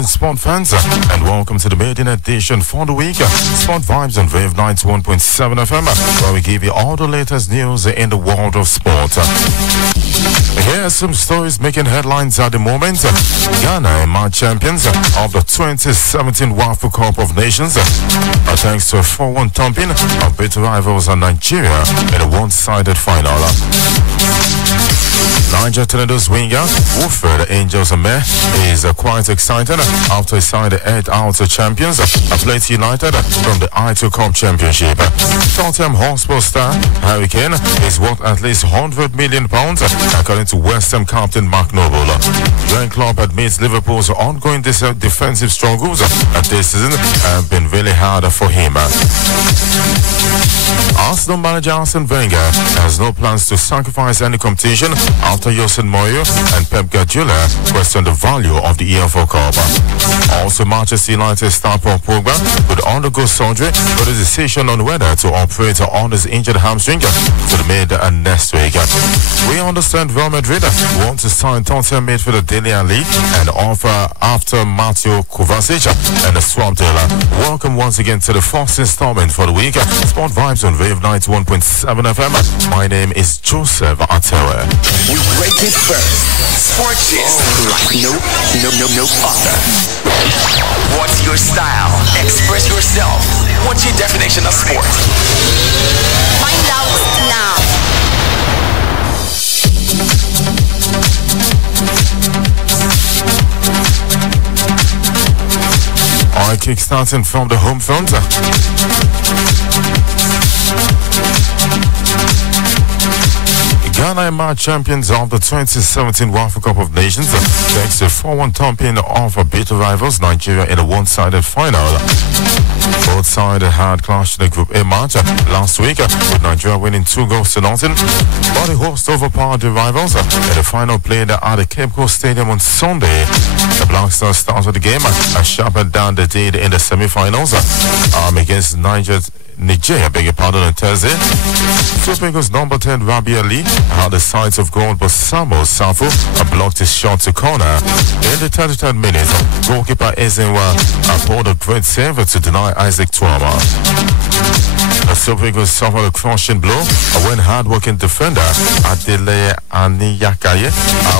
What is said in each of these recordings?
morning, sport fans, and welcome to the maiden edition for the week. Sport Vibes on Rave 91.7 FM, where we give you all the latest news in the world of sport. Here are some stories making headlines at the moment. Ghana emerged champions of the 2017 Wafu Cup of Nations, thanks to a 4-1 thumping of bitter rivals Nigeria in a one-sided final. Niger Tornadoes winger Woodford Angels Meh is quite excited after he signed the 8-out champions Atewe United from the Atewe Cup Championship. Tottenham Hotspur star Harry Kane is worth at least £100 million, according to West Ham captain Mark Noble. Jurgen Klopp admits Liverpool's ongoing defensive struggles this season have been really hard for him. Arsenal manager Arsene Wenger has no plans to sacrifice any competition after Jose Mourinho and Pep Guardiola questioned the value of the EFL Cup. Also, Manchester United star Paul Pogba would undergo surgery for the decision on whether to operate on his injured hamstring to the mid next week. We understand Real Madrid want to sign Tottenham midfielder Dele Alli and offer after Mateo Kovacic and the swap deal. Welcome once again to the first installment for the week. Sport Vibes on Rave 91.7 FM. My name is Joseph Atewe. We break it first. Sports gist like no other. What's your style? Express yourself. What's your definition of sport? Find out now. All right, kick-starting from the home front. Ghana emerged champions of the 2017 Wafu Cup of Nations thanks to a 4-1 thumping of bitter rivals Nigeria in a one-sided final. Both sides had clashed in the Group A match last week, with Nigeria winning 2-0. But the hosts overpowered the rivals in the final played at the Cape Coast Stadium on Sunday. The Black Stars started the game sharper than they did in the semi-finals against Nigeria, on Thursday. Super Eagles number 10 Rabi Ali had the sights of goal, but Samuel Safo blocked his shot to corner. In the 33rd minute, goalkeeper Ezenwa pulled a great save to deny Isaac Tuama. The Super Eagles suffered a crushing blow when hard-working defender Adele Aniyakaye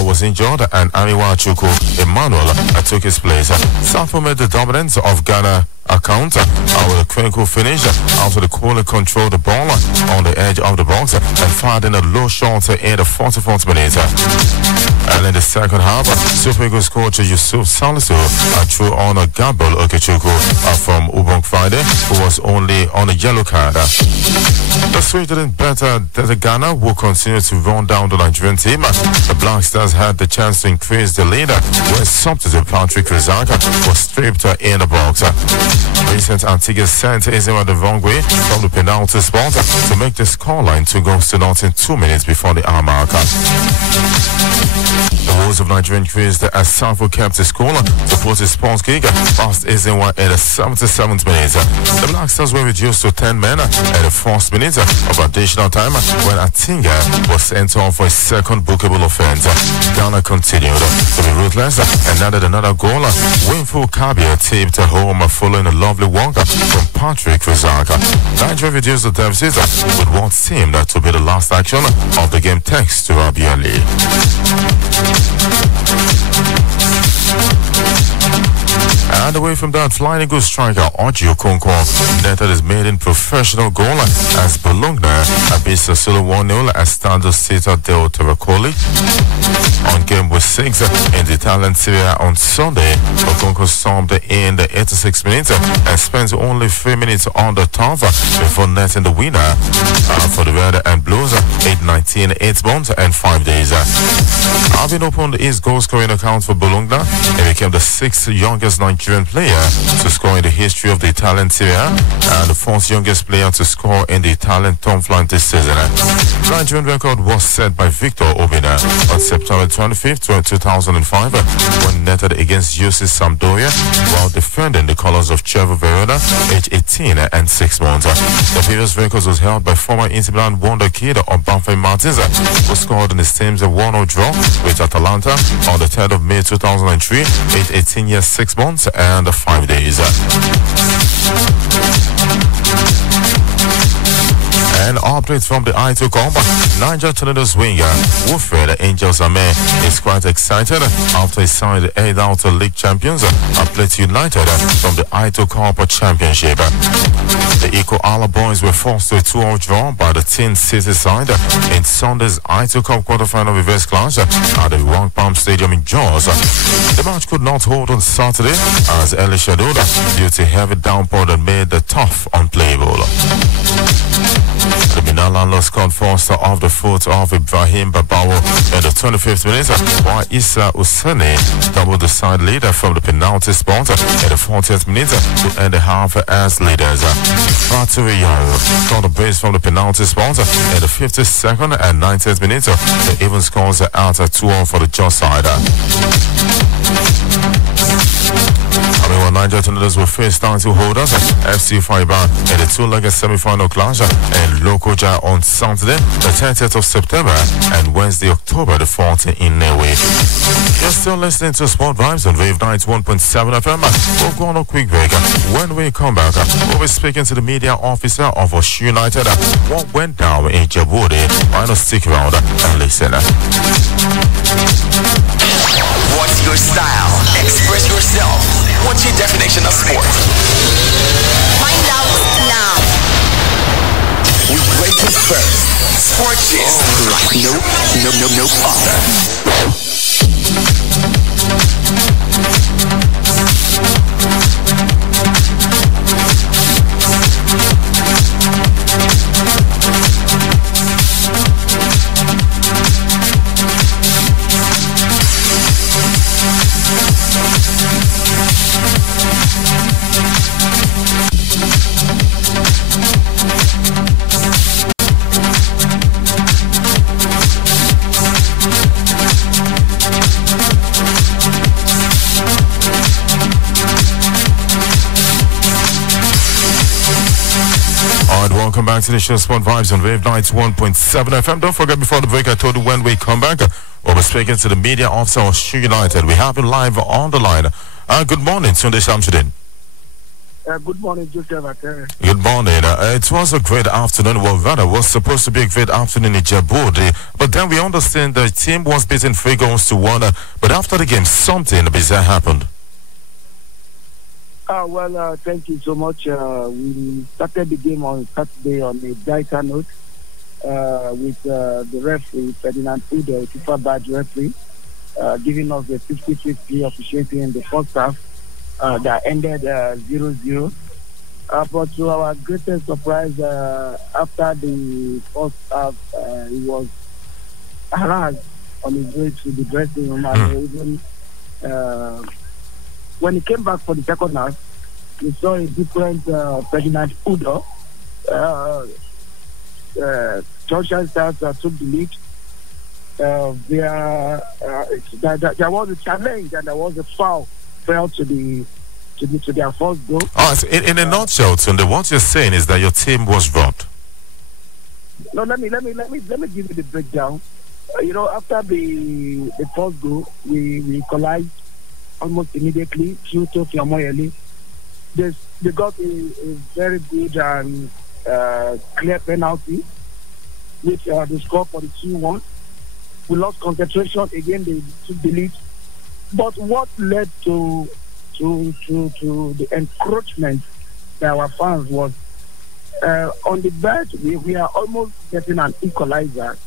was injured and Ariwa Chuku Emmanuel took his place. Safo made the dominance of Ghana account with a critical finish after the quality controlled the ball on the edge of the box and fired in a low shot in the 44th minute. And in the second half, Super Eagles coach Yusuf Salisu threw on a Gabel Okechukwu from Ubong Friday, who was only on a yellow card. The Swedes didn't better that Ghana will continue to run down the Nigerian team. The Black Stars had the chance to increase the lead when substitute Patrick Rizak was stripped in the box. Recent Antigua sent Izema the wrong way from the penalty spot to make the scoreline 2-0 in 2 minutes before the hour mark. The Wolves of Nigeria increased as Safo kept his score to put his sports kick past Izema in the 77th minute. The Black Stars were reduced to 10 men at the first minute of additional time when Atinga was sent off for his second bookable offense. Ghana continued to be ruthless and added another goal. Winful Kabia tipped home following a lovely walk from Patrick Rizak. Nigeria reduced the deficit with what seemed to be the last action of the game thanks to Rabi Ali. And away from that, Flying Eagles striker Oji Okonkwo netted his maiden professional goal as Bologna beat Sassuolo 1-0 at Stadio Città del Terracoli. On game week 6 in the Italian Serie A on Sunday, Okonkwo stormed in the 86 minutes and spent only 3 minutes on the turf before netting the winner for the Red and Blues, 8-19, 8 months and 5 days. Having opened his goal-scoring account for Bologna, he became the 6th youngest Nigerian player to score in the history of the Italian Serie A and the 4th youngest player to score in the Italian top flight this season. The Nigerian record was set by Victor Obina on September 25th, 2005 when netted against UC Sampdoria while defending the colors of Chievo Verona, age 18 and 6 months. The previous record was held by former Inter Milan wonder kid Obanfe Martins, who scored in his team's 1-0 draw with Atalanta on the 3rd of May 2003, age 18 years 6 6 months and 5 days. And updates from the Atewe Cup. Niger Tornadoes winger Wilfred Angels Ame is quite excited after he signed the 8th League champions Atewe United from the Atewe Cup Championship. The Eco Ala boys were forced to a 2-2 draw by the Tin City side in Sunday's Atewe Cup quarterfinal reverse clash at the Rock Palm Stadium in Jos. The match could not hold on Saturday as early scheduled due to heavy downpour that made the turf unplayable. The Minala scored first off the foot of Ibrahim Babawo in the 25th minute, while Issa Usene doubled the side leader from the penalty spot in the 40th minute to end the half as leaders. Atewe scored a brace from the penalty spot in the 52nd and 90th minute to even scores at 2-1 for the Jos side. Niger Tornadoes will face title holders FC Fiber in the two-legged semi-final clash in Lokoja on Saturday, the 30th of September, and Wednesday, October the 4th in Atewe. You're still listening to Sport Vibes on Rave 91.7 FM. We'll go on a quick break. When we come back, we'll be speaking to the media officer of Osun United. What went down in Djibouti? Why not stick around and listen? What's your style? Express yourself. What's your definition of sport? Find out now. We break it first. Sport gist like no other. Welcome back to the show, Sport Vibes on Rave 91.7 FM. Don't forget, before the break, I told you when we come back, we'll be speaking to the media officer of Osun United. We have him live on the line. Good morning, Tunde Shamsuddin. Good morning, Joseph Atewe. Good morning. It was a great afternoon. Well, rather, was supposed to be a great afternoon in Djibouti, but then we understand the team was beaten 3-1. But after the game, something bizarre happened. Thank you so much. We started the game on Saturday on a brighter note with the referee, Ferdinand Udo, FIFA badge referee, giving us the 50-50 officiating in the first half that ended 0-0. But to our greatest surprise, after the first half, he was harassed on his way to the dressing room. And even when he came back for the second half, we saw a different Ferdinand Udo. Georgia Stars took the lead. There was a challenge and there was a foul fell to their first goal. So in a nutshell, Tunde, what you're saying is that your team was robbed. No, let me give you the breakdown. After the first goal, we equalized almost immediately through Tokyo Moyeli. They got a very good and clear penalty, which they scored for the 2-1. We lost concentration again. They took the lead. But what led to the encroachment by our fans was on the bench. We are almost getting an equalizer.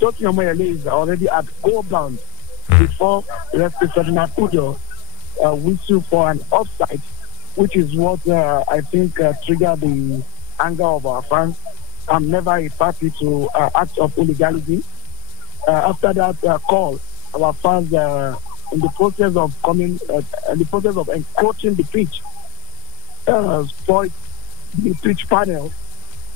Tokyo Moyeli is already at goal bound before referee Ferdinand Udo whistle for an offside, which is what I think triggered the anger of our fans. I'm never a party to acts of illegality. After that call, our fans, in the process of encroaching the pitch, spoiled the pitch panel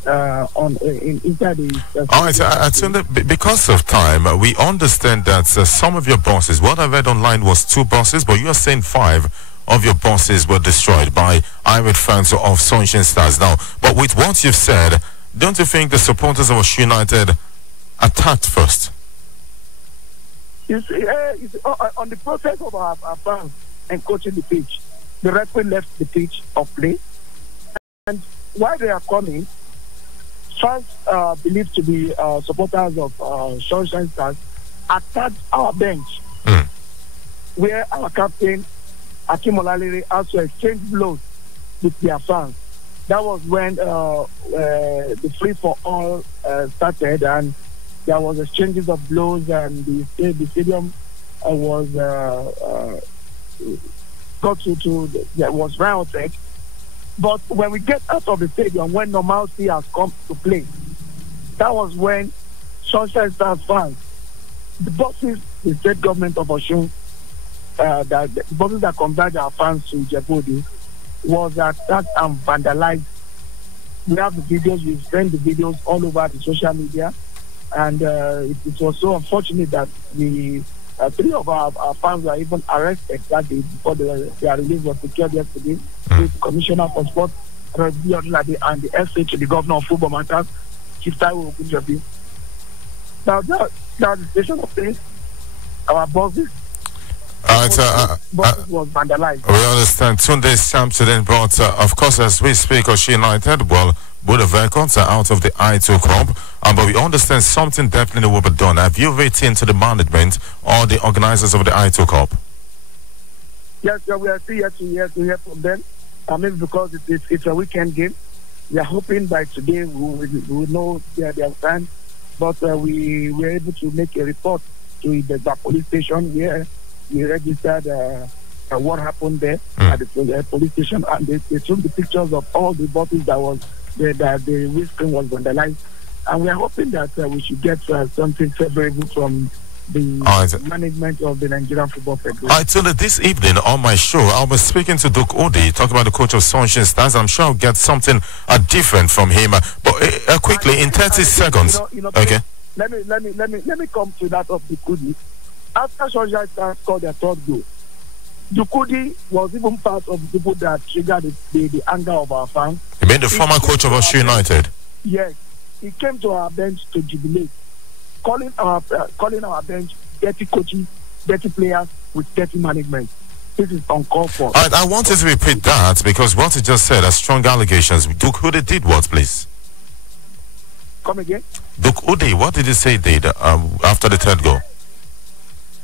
inside the. All right, because of time, we understand that some of your buses, what I read online was 2 buses, but you are saying 5 of your buses were destroyed by irate fans of Sunshine Stars. Now, but with what you've said, don't you think the supporters of Osun United attacked first? You see, on the process of our fans encroaching the pitch. The referee left the pitch of play. And while they are coming, fans believed to be supporters of Sunshine Stars attacked our bench, where our captain, Akim Olalere, also exchanged blows with their fans. That was when the free-for-all started, and there was exchanges of blows, and the stadium was was rioted. But when we get out of the stadium, when normalcy has come to play, that was when Sunshine Stars fans, the buses, the state government of Osun, the buses that converge our fans to Ijebu, was attacked and vandalized. We have the videos, we sent the videos all over the social media, and it was so unfortunate that the 3 of our fans were even arrested that day before their release was secured yesterday. The Commissioner for Sport, and the SH, the Governor of Football Matters, Chief Atewe Ogunjobi. Now that's the station of things. Our buses. Buses was vandalized. We understand. Tunde Samson brought, of course, as we speak, Osun United, well, both of records are out of the Atewe Cup, but we understand something definitely will be done. Have you written to the management or the organizers of the Atewe Cup? Yes, we are still yet to hear from them. Maybe because it's a weekend game. We are hoping by today we will know their stand. But we were able to make a report to the police station where we registered what happened there at the police station, and they took the pictures of all the bottles that the windscreen was vandalized. And we are hoping that we should get something favorable from the management of the Nigerian Football Federation. All right, so this evening on my show, I was speaking to Duke Odi, talking about the coach of Sunshine Stars. I'm sure I'll get something different from him. But quickly, in 30 seconds. Okay. Let me come to that of Duke Odi. After Sunshine Stars scored their 3rd goal, Duke Odi was even part of the people that triggered the anger of our fans. You mean the former coach of Osun United? Yes. He came to our bench to jubilate, calling our bench dirty coaches, dirty players with dirty management. This is uncalled for. All right, I wanted to repeat that because what you just said are strong allegations. Duke Udi did what, please? Come again? Duke Udi, what did he say did after the 3rd goal?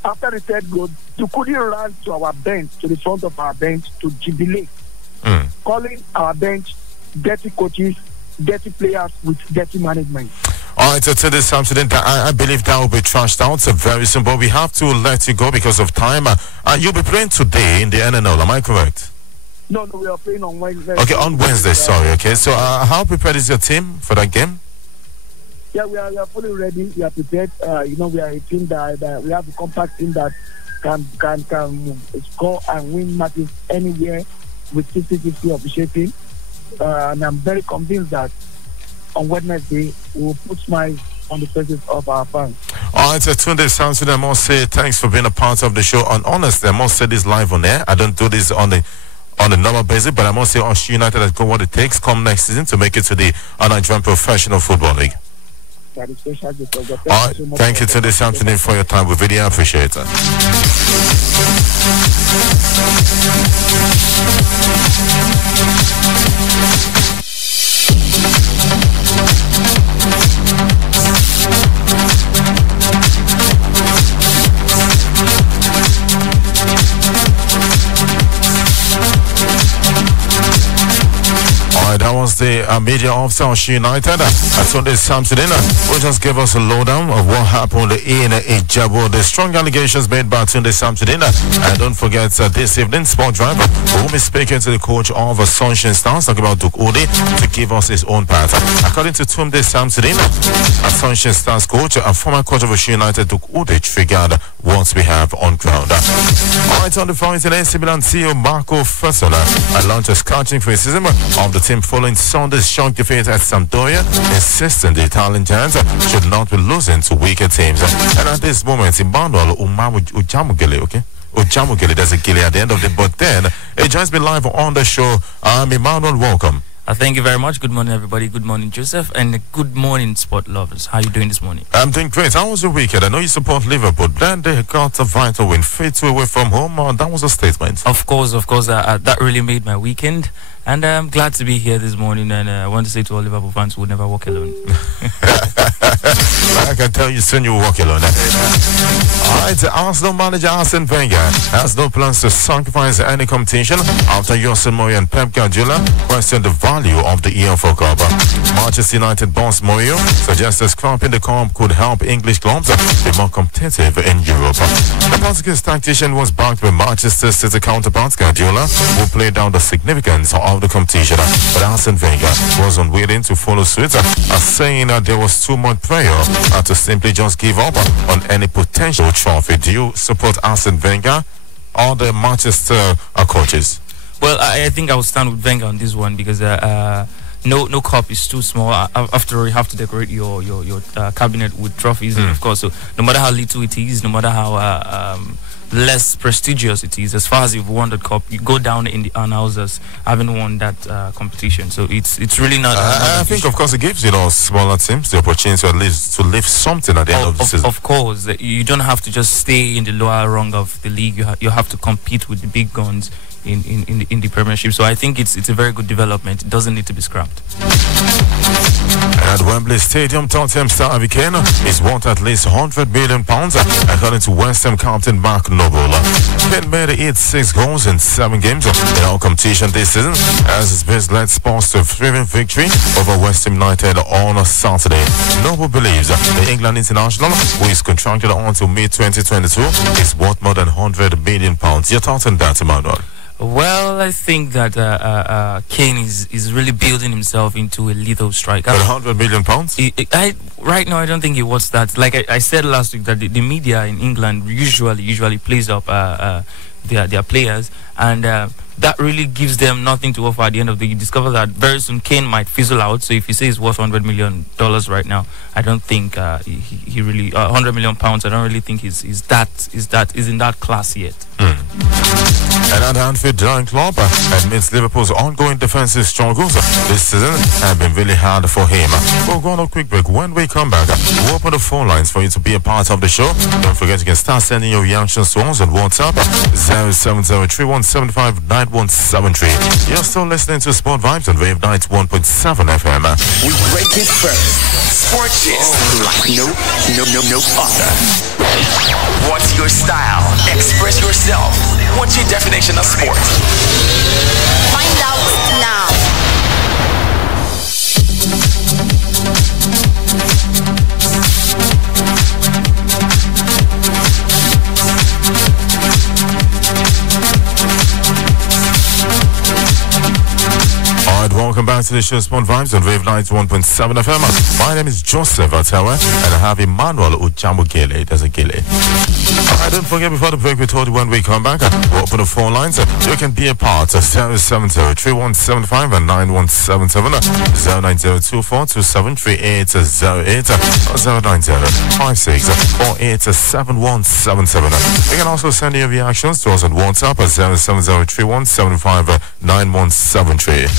After the 3rd goal, Duke Udi ran to our bench, to the front of our bench to jubilate, calling our bench dirty coaches, dirty players with dirty management. All right, so to this incident, I believe that will be trashed out very soon, but we have to let you go because of time. You'll be playing today in the NNL, am I correct? No, we are playing on Wednesday. Okay, on Wednesday, sorry, okay. So how prepared is your team for that game? Yeah, we are fully ready. We are prepared. We are a team that we have a compact team that can score and win matches anywhere with 50-50 officiating. And I'm very convinced that on Wednesday we will put smiles on the faces of our fans. All right, so Tunde Samson, I must say thanks for being a part of the show. And honestly, I must say this live on air. I don't do this on the normal basis, but I must say Osun United has got what it takes come next season to make it to the Nigerian Professional Football League. That is special. All right, thank you Tunde Samson for your time. We really appreciate it. That was the media officer of Osun United, Tunde Samson, who just gave us a lowdown of what happened in Ijebu. The strong allegations made by Tunde Samson. And don't forget this evening, Sport Drive, we will be speaking to the coach of Sunshine Stars, talking about Duke Udi, to give us his own part. According to Tunde Samson, Sunshine Stars coach and former coach of Osun United, Duke Udi, triggered what we have on ground. All right, on the phone today, Milan CEO Marco Fassola launched a scorching criticism of the team following Sunday's shock defeat at Sampdoria, insisting the Italian giants should not be losing to weaker teams. And at this moment, Emmanuel Ujamugele, there's a Gile at the end of it, but then it joins me live on the show. Emmanuel, welcome. Thank you very much. Good morning, everybody. Good morning, Joseph. And good morning, sport lovers. How are you doing this morning? I'm doing great. How was your weekend? I know you support Liverpool. Then they got a vital win. 3-2 away from home. That was a statement. Of course. That really made my weekend. And I'm glad to be here this morning. And I want to say to all Liverpool fans, we'll never walk alone. I can tell you soon you will walk alone. All right, Arsenal manager Arsene Wenger has no plans to sacrifice any competition after Jose Mourinho and Pep Guardiola questioned the value of the EFL Cup. Manchester United boss Mourinho suggests that scrapping the cup could help English clubs be more competitive in Europe. The Portuguese tactician was backed by Manchester City counterpart Guardiola, who played down the significance of the competition. But Arsene Wenger was unwilling to follow suit, saying that there was too much pressure to simply just give up on any potential trophy. Do you support Arsene Wenger or the Manchester coaches? Well, I think I will stand with Wenger on this one because no cup is too small. After all, you have to decorate your cabinet with trophies, of course. So no matter how little it is, no matter how less prestigious it is, as far as you've won the cup, you go down in the annals as having won that competition. So it's really not. I think, of course, it gives smaller teams the opportunity at least to lift something at the end of the season. Of course, you don't have to just stay in the lower rung of the league. You have to compete with the big guns in the Premiership. So I think it's a very good development. It doesn't need to be scrapped. At Wembley Stadium, Tottenham star Harry Kane is worth at least £100 million, according to West Ham captain Mark Noble. Kane made 86 goals in 7 games in our competition this season, as his best led Spurs to a 3-win victory over West Ham United on a Saturday. Noble believes the England international, who is contracted until May 2022, is worth more than £100 million. Your thoughts on that, Emmanuel? Well, I think that Kane is really building himself into a lethal striker. £100 million? Right now, I don't think he was that. Like I said last week, that the media in England usually plays up their players, and that really gives them nothing to offer at the end of the day. You discover that very soon Kane might fizzle out. So if you say he's worth $100 million right now, I don't think he really £100 million. I don't really think he's in that class yet. And at Anfield, Darren Klopp admits Liverpool's ongoing defensive struggles this season have been really hard for him. We'll go on a quick break. When we come back, we'll open the phone lines for you to be a part of the show. Don't forget you can start sending your reactions to us on WhatsApp 07031759173. You're still listening to Sport Vibes on Rave 91.7 FM. We break it first. Sports gist like no other. What's your style? Express yourself. What's your definition of sport? Find out now. Alright, welcome back to the show Sport Vibes on Rave 91.7 FM. My name is Joseph Atewe, and I have Emmanuel Uchamugele. There's a Gile. Alright, don't forget, before the break, we told you when we come back, we'll open the phone lines. You can be a part of 070-3175 and 9177, 090-2427-3808, or 090-5648-7177. You can also send your reactions to us on WhatsApp at 070-3175-9173.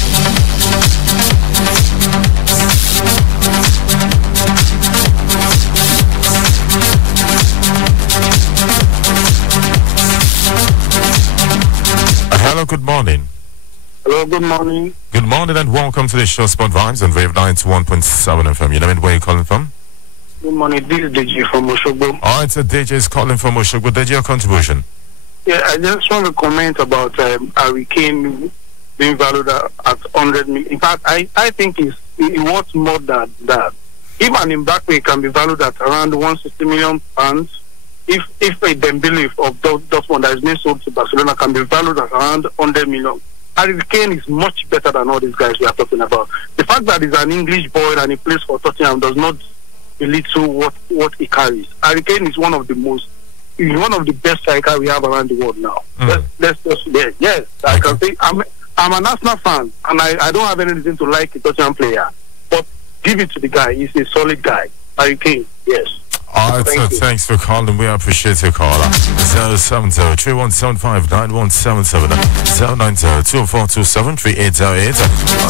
Hello, good morning. Hello, good morning. Good morning and welcome to the show Sport Vibes on Rave 91.7 FM. You know where you're calling from? Good morning. This is DJ from Oshogbo. Oh, it's a DJ is calling from Oshogbo. DJ, your contribution? Yeah, I just want to comment about Harry Kane being valued at 100 million. In fact, I think he wants more than that. Even an Mbappe can be valued at around 160 million pounds. If a Dembele of Dortmund that is being sold to Barcelona can be valued at around 100 million, Harry Kane is much better than all these guys we are talking about. The fact that he's an English boy and he plays for Tottenham does not belittle what he carries. Harry Kane is one of the best strikers we have around the world now. Let's just yes, I can say I'm an Arsenal fan and I don't have any reason to like a Tottenham player, but give it to the guy. He's a solid guy. Harry Kane, yes. All right, so thanks for calling. We appreciate your call. 070-3175-9177 090-2427-3808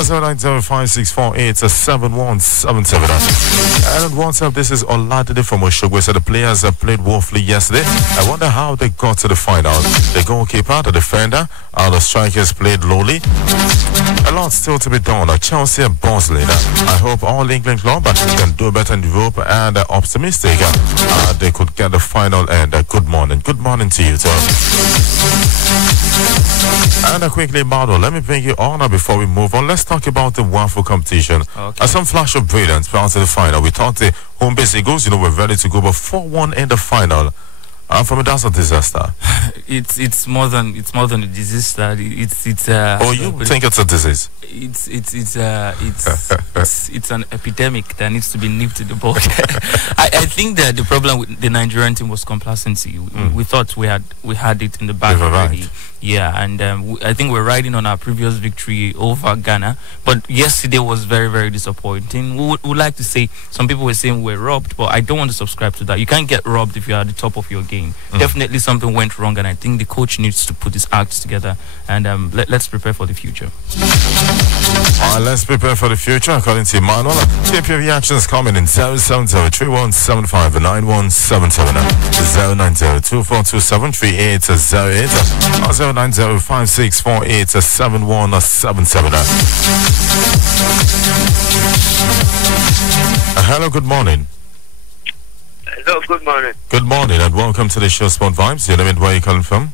090-5648-7177. And on WhatsApp, this is Oladide from Oshogwe. So the players played woefully yesterday. I wonder how they got to the final. The goalkeeper, the defender, the strikers played lowly. A lot still to be done. Chelsea and Bosley. I hope all England club can do better in Europe and optimistic they could get the final end. Good morning. Good morning to you, too. And quickly, Mardo, let me bring you on before we move on. Let's talk about the WAFU competition. Okay. Some flash of brilliance prior to the final. We thought the home base Eagles, were ready to go, but 4-1 in the final. For me, that's a disaster. It's more than a disaster. It's you think it's a disease? It's an epidemic that needs to be nipped to the bud. I think that the problem with the Nigerian team was complacency. We thought we had it in the bag already. Right. Yeah, and I think we're riding on our previous victory over Ghana. But yesterday was very, very disappointing. We would like to say, some people were saying we're robbed, but I don't want to subscribe to that. You can't get robbed if you're at the top of your game. Definitely something went wrong, and I think the coach needs to put his acts together, and let's prepare for the future. Let's prepare for the future. According to Emmanuel, keep your reactions coming in 070-3175-9177 090-2427-3808 090-5648-7177. Hello, good morning. Hello, good morning. Good morning and welcome to the show Sport Vibes. Your name and where are you calling from?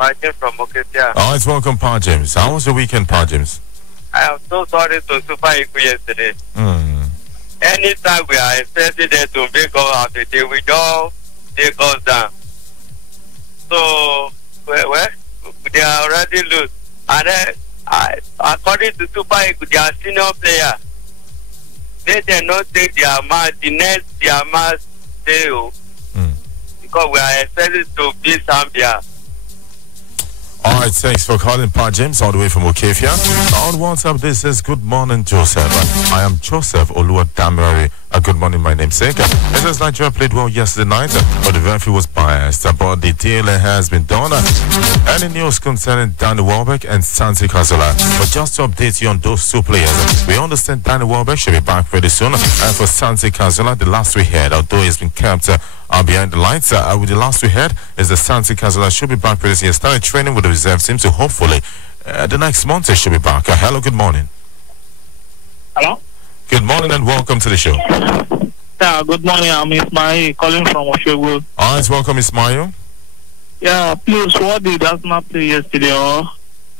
I came from Oketia. Oh, it's welcome, Pa James. How was your weekend, Pa James? I am so sorry to Super Eagle yesterday. Anytime we are expecting them to make us happy, they will just take us down. So, well, they are already loose. And then, according to Super Eagle, they are senior player. They did not take their match, the next their match, because we are expected to beat Zambia. All right, thanks for calling, Pa James, all the way from Okefia. On WhatsApp, this is Good Morning, Joseph. I am Joseph Oluwadamari. Good morning, my namesake. It says Nigeria played well yesterday night, but the referee was biased. But the deal has been done. Any news concerning Danny Welbeck and Santi Cazorla? But just to update you on those two players, we understand Danny Welbeck should be back pretty soon. And for Santi Cazorla, the last we heard, although he's been kept behind the lights, with the last we heard is that Santi Cazorla should be back pretty soon. He started training with the reserve team, so hopefully the next month he should be back. Hello, good morning. Hello? Good morning and welcome to the show. Yeah, good morning. I'm Ismail calling from Oshogwe. All right, welcome, Ismail. Yeah, please, what did Arsenal play yesterday or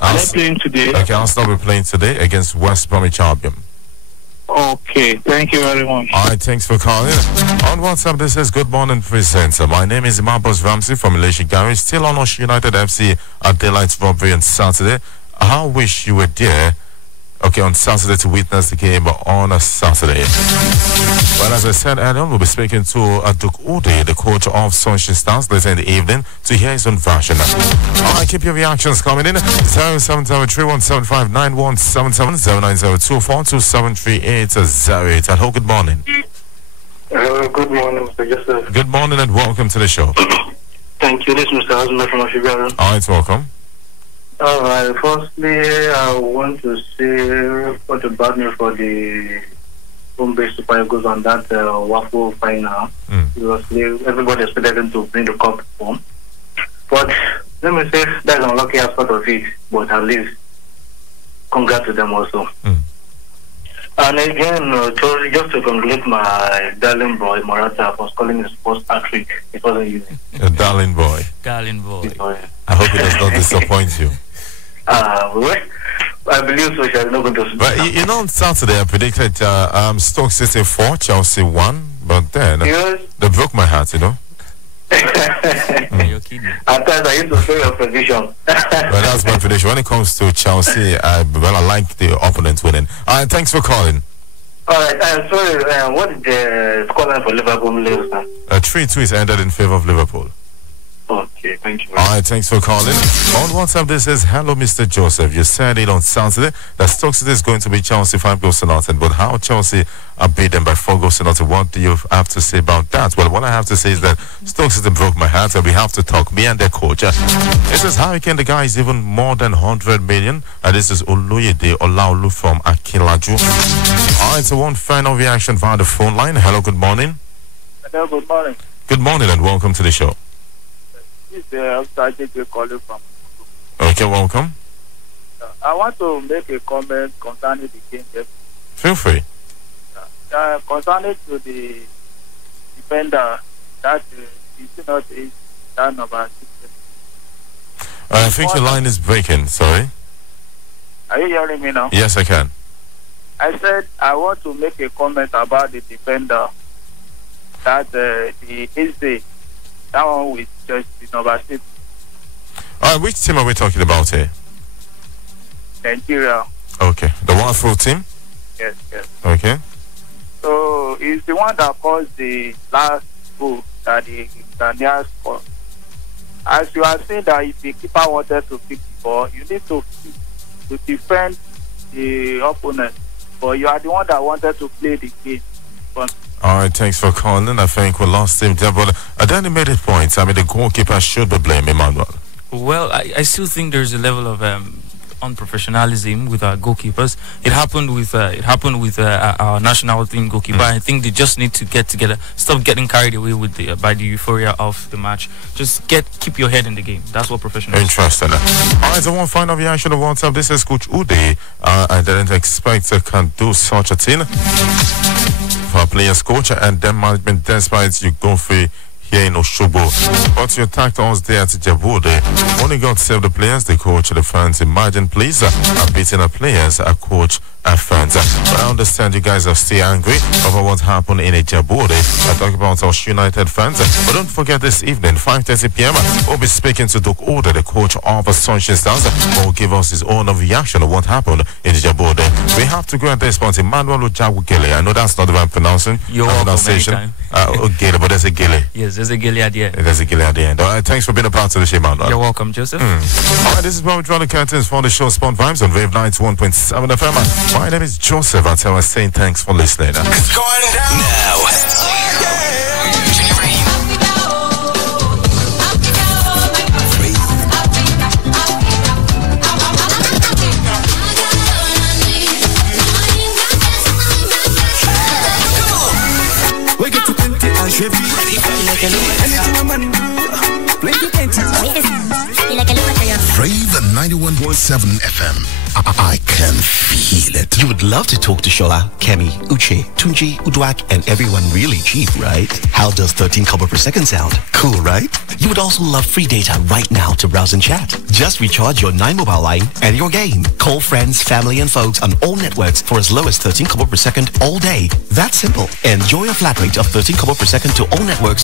are they playing today? Okay, Arsenal will be playing today against West Bromwich Albion. Okay, thank you very much. All right, thanks for calling. On WhatsApp, this says, Good morning, presenter. My name is Mabos Ramsey from Malaysia Garage, still on Osh United FC at Daylight Robbery on Saturday. I wish you were there. Okay, on Saturday to witness the game on a Saturday. Well, as I said earlier, we'll be speaking to Duke Ude, the coach of Sunshine Stars, later in the evening to hear his own version. All right, keep your reactions coming in. 070-3175-9177 090-2427-3808. Hello, good morning. Hello, good morning, Mr. Joseph. Good morning and welcome to the show. Thank you. This is Mr. Azuma from Oshogwe. All right, welcome. All right. Firstly, I want to say what about me for the home-based Super Eagles on that WAFU final. Because everybody expected them to bring the cup home. But let me say that's an unlucky aspect of it. But at least, congrats to them also. And again, just to congratulate my darling boy, Morata, for scoring his first hat-trick. It wasn't easy. A darling boy. Darling boy. I hope it does not disappoint you. Well, I believe so. She's not going to. But you know, on Saturday I predicted Stoke City 4, Chelsea 1, but then they broke my heart, you know. You're kidding. At times I used to say your prediction. Well, that's my prediction. When it comes to Chelsea, I like the opponent winning. All right, thanks for calling. All right, sorry, what did the scoreline for Liverpool lose? 3-2 is ended in favor of Liverpool. Okay, thank you. All right, thanks for calling. On WhatsApp, this is, hello, Mr. Joseph. You said it on Saturday that Stoke City is going to be Chelsea 5 goals to nothing, but how Chelsea are beaten by 4 goals to nothing? What do you have to say about that? Well, what I have to say is that Stoke City broke my heart, and we have to talk, me and their coach. This is how can the guy is even more than 100 million, and this is Oluyede Olaolu from Akilaju. All right, so one final reaction via the phone line. Hello, good morning. Hello, good morning. Good morning, and welcome to the show. This is Atewe calling from. Okay, welcome. I want to make a comment concerning the game. Feel free. Concerning to the defender, that is not that number 6. I think your line is breaking, sorry. Are you hearing me now? Yes, I can. I said I want to make a comment about the defender, that the Atewe, that one with just the number 6. All right, which team are we talking about here? Nigeria. Okay, the Wafro team? Yes. Okay. So it's the one that caused the last goal that the Ghanaians scored. As you are saying that if the keeper wanted to pick the ball, you need to defend the opponent. But you are the one that wanted to play the game. But all right, thanks for calling. I think we lost him there, but Adani made it points. I mean, the goalkeeper should be blamed, Emmanuel. Well, I still think there's a level of unprofessionalism with our goalkeepers. It happened with our national team goalkeeper. I think they just need to get together, stop getting carried away with by the euphoria of the match. Just keep your head in the game. That's what professionals. Interesting. All right, so one final reaction on WhatsApp. This is Coach Ude. I didn't expect I can do such a thing for a players coach and then management, despite you go free here in Oshobo. But you attacked us there at Jabude. Only God save the players, the coach, the fans. Imagine, please, beating the players, a coach, and fans. But I understand you guys are still angry over what happened in Jabude. I talk about our United fans. But don't forget this evening, 5:30 p.m., we'll be speaking to Duke Ode, the coach of the Sunshine Stars, who will give us his own reaction of what happened in Jabude. We have to go at this point. Emmanuel Ojawugele. I know that's not the right pronunciation. You're welcome. Ogele, but there's a Gele. Yes, there's a Gele at the end. There's a Gele at the end. All right, thanks for being a part of the show, Emmanuel. You're welcome, Joseph. All right, this is where we draw the curtains for the show Sport Vibes on Rave 91.7 FM. My name is Joseph Atewe, saying thanks for listening. It's going down now. We get to 20 and Chevy. Anything a man do, play to 20. Rave 91.7 FM. I can feel it. You would love to talk to Shola, Kemi, Uche, Tunji, Uduak, and everyone really cheap, right? How does 13 kobo per second sound? Cool, right? You would also love free data right now to browse and chat. Just recharge your 9 mobile line and your game. Call friends, family, and folks on all networks for as low as 13 kobo per second all day. That's simple. Enjoy a flat rate of 13 kobo per second to all networks